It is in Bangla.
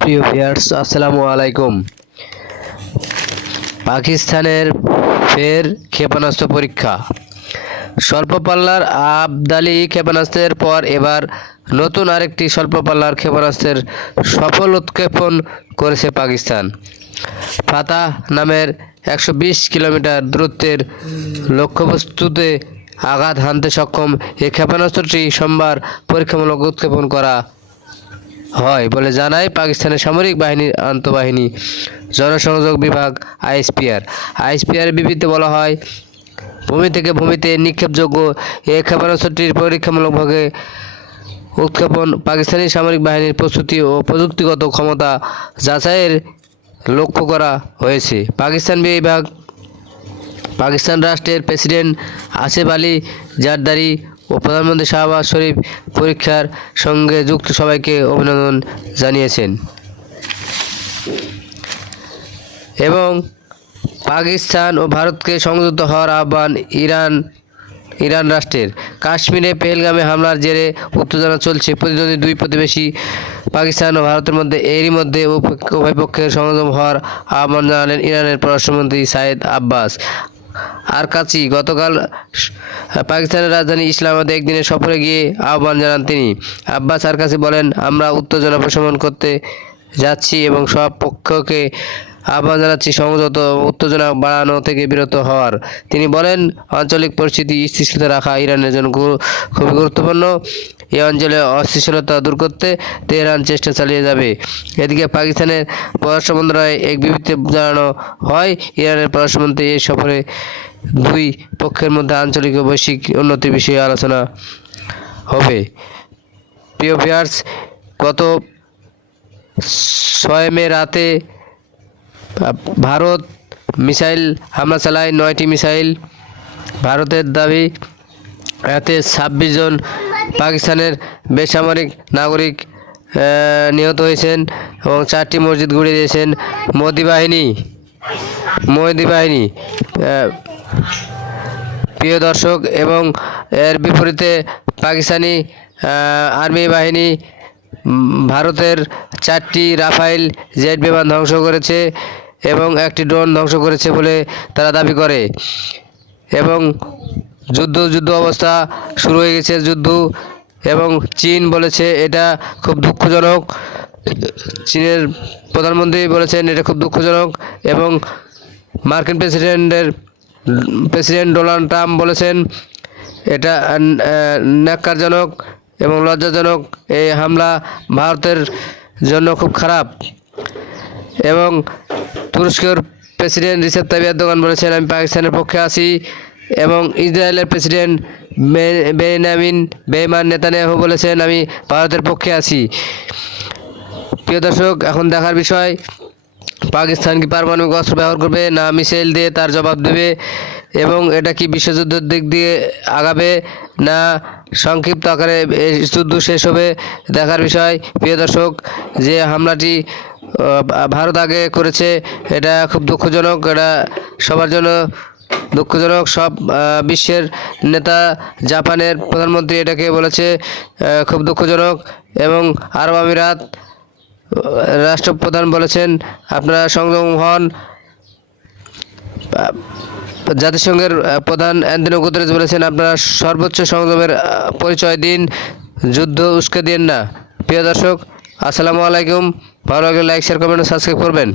প্রিয় ভিয়ার্স আসসালামু আলাইকুম। পাকিস্তানের ফের ক্ষেপণাস্ত্র পরীক্ষা। স্বল্প পাল্লার আবদালি ক্ষেপণাস্ত্রের পর এবার নতুন আরেকটি স্বল্প পাল্লার ক্ষেপণাস্ত্রের সফল উৎক্ষেপণ করেছে পাকিস্তান। ফাতা নামের একশো বিশ কিলোমিটার দূরত্বের লক্ষ্যবস্তুতে আঘাত হানতে সক্ষম এই ক্ষেপণাস্ত্রটি সোমবার পরীক্ষামূলক উৎক্ষেপণ করা হয় বলে জানায় পাকিস্তানের সামরিক বাহিনীর আন্তঃবাহিনী, জনসংযোগ বিভাগ, আইএসপিআর। আইএসপিআর বিবৃতিতে বলা হয়, ভূমি থেকে ভূমিতে নিক্ষেপযোগ্য এ ক্ষেপণাস্ত্রটির পরীক্ষামূলকভাবে উৎক্ষেপণ পাকিস্তানি সামরিক বাহিনীর প্রস্তুতি ও প্রযুক্তিগত ক্ষমতা যাচাইয়ের লক্ষ্য করা হয়েছে। পাকিস্তান বিভাগ, পাকিস্তান রাষ্ট্রের প্রেসিডেন্ট আসিফ আলী জারদারি ও প্রধানমন্ত্রী শাহবাজ শরীফ পরীক্ষার সঙ্গে যুক্ত সবাইকে অভিনন্দন জানিয়েছেন। এবং পাকিস্তান ও ভারতকে সংযুক্ত হওয়ার আহ্বান ইরান ইরান রাষ্ট্রের। কাশ্মীরে পেহেলগামে হামলার জেরে উত্তেজনা চলছে। প্রতিদ্বন্দ্বী দুই প্রতিবেশী পাকিস্তান ও ভারতের মধ্যে, এরই মধ্যে উভয় পক্ষের সংযম হওয়ার আহ্বান জানালেন ইরানের পররাষ্ট্রমন্ত্রী সাইদ আব্বাস। আর কাছি গতকাল পাকিস্তানের রাজধানী ইসলামাবাদে একদিনের সফরে গিয়ে আহ্বান জানান তিনি। আব্বাস আর কাছি বলেন, আমরা উত্তেজনা প্রশমন করতে যাচ্ছি এবং সব পক্ষকে আহ্বান জানাচ্ছি সংযত উত্তেজনা বাড়ানো থেকে বিরত হওয়ার। তিনি বলেন, আঞ্চলিক পরিস্থিতি স্থিতিশীলতা রাখা ইরানের জন্য খুবই গুরুত্বপূর্ণ। এই অঞ্চলে অস্থিতিশীলতা দূর করতে তেহরান চেষ্টা চালিয়ে যাবে। এদিকে পাকিস্তানের পররাষ্ট্র মন্ত্রণালয়ে এক বিবৃতি জানানো হয়, ইরানের পররাষ্ট্রমন্ত্রী এই সফরে দুই পক্ষের মধ্যে আঞ্চলিক ও বৈশ্বিক উন্নতির বিষয়ে আলোচনা হবে। প্রিয় ভিয়ার্স গত ছয় মে রাতে ভারত মিসাইল, হামলা চালায় নয়টি মিসাইল। ভারতের দাবি, এতে ছাব্বিশ জন পাকিস্তানের বেসামরিক নাগরিক নিহত হয়েছেন এবং চারটি মসজিদ গুড়িয়ে দিয়েছেন মোদি বাহিনী। মোদি বাহিনী প্রিয় দর্শক, এবং এর বিপরীতে পাকিস্তানি আর্মি বাহিনী ভারতের চারটি রাফাইল জেট বিমান ধ্বংস করেছে এবং একটি ড্রোন ধ্বংস করেছে বলে তারা দাবি করে। এবং যুদ্ধ যুদ্ধ অবস্থা শুরু হয়ে গেছে যুদ্ধ এবং চীন বলেছে এটা খুব দুঃখজনক। চীনের প্রধানমন্ত্রী বলেছেন এটা খুব দুঃখজনক এবং মার্কিন প্রেসিডেন্টের, প্রেসিডেন্ট ডোনাল্ড ট্রাম্প বলেছেন এটা ন্যাক্কারজনক। এবং লজ্জাজনক এই হামলা ভারতের জন্য খুব খারাপ। এবং তুরস্কের প্রেসিডেন্ট রিসেপ তাইব বলেছেন, আমি পাকিস্তানের পক্ষে আছি এবং ইসরায়েলের প্রেসিডেন্ট বে- বেনিয়ামিন বেইমান নেতানিয়াহু বলেছেন, আমি ভারতের পক্ষে আছি। প্রিয় দর্শক, এখন দেখার বিষয়, পাকিস্তান কি পারমাণবিক অস্ত্র ব্যবহার করবে না মিসাইল দিয়ে তার জবাব দেবে এবং এটা কি বিশ্বযুদ্ধের দিক দিয়ে আগাবে? না, সংক্ষিপ্ত আকারে যুদ্ধ শেষ হবে দেখার বিষয়। প্রিয় দর্শক, যে হামলাটি ভারত আগে করেছে, এটা খুব দুঃখজনক। এটা সবার জন্য দুঃখজনক। সব বিশ্বের নেতা জাপানের প্রধানমন্ত্রী এটাকে বলেছে খুব দুঃখজনক। এবং আরব আমিরাত রাষ্ট্রপ্রধান বলেছেন, আপনারা সংযম হন। জাতিসংঘের প্রধান অ্যান্টনিও গুতরেজ বলেছেন, আপনারা সর্বোচ্চ সংযমের পরিচয় দিন, যুদ্ধ উস্কে দিন না। প্রিয় দর্শক, আসসালামু আলাইকুম। ভালো লাগলে লাইক শেয়ার কমেন্ট সাবস্ক্রাইব করবেন।